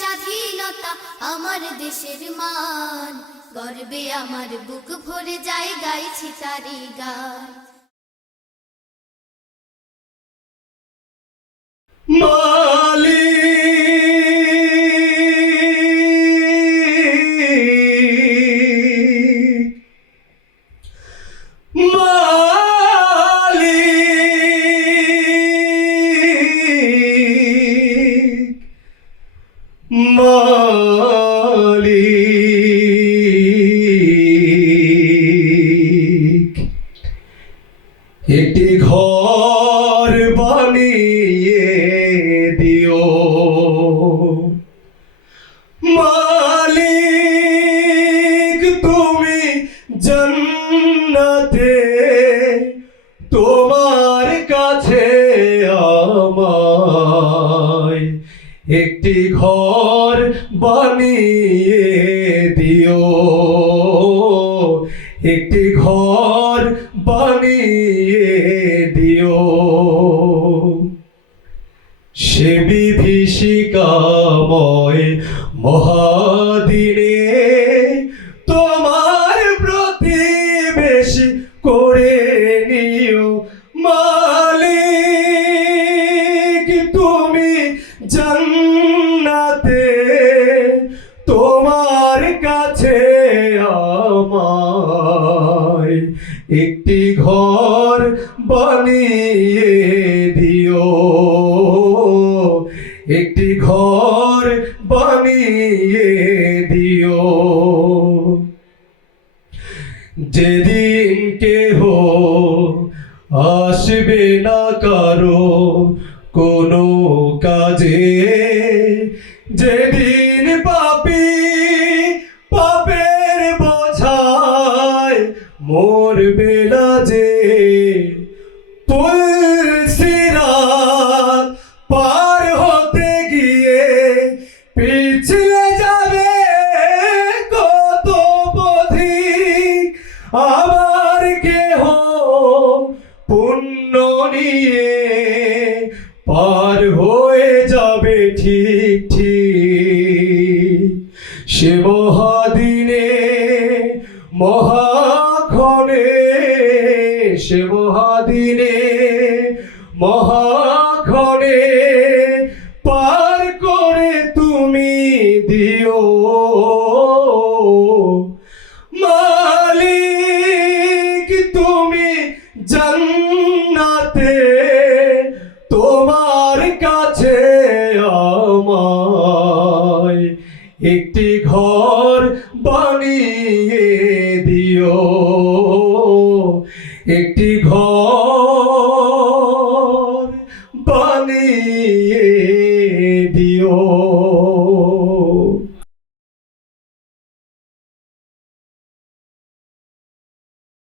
স্বাধীনতা আমার দেশের মান। গর্বে আমার বুক ভরে যায় গাইছি তারি গান। মালিক। একটি ঘর বানিয়ে দিও। মালিক একটি ঘর বানিয়ে দিও। একটি ঘর বানিয়ে দিও। সে বিভীষিকাময় মহাদিনে ঘর বানিয়ে দিও। একটি ঘর বানিয়ে দিও। যেদিন কেহ আসবে না কারও কোনো কাজে, যেদিন মোর বেলা যে তুলসিরাত পার হতে গিয়ে পিছলে যাবে কত পথিক আবার কেহ পুণ্য নিয়ে সে মহাদিনে মহাক্ষণে পার করে তুমি দিও। মালিক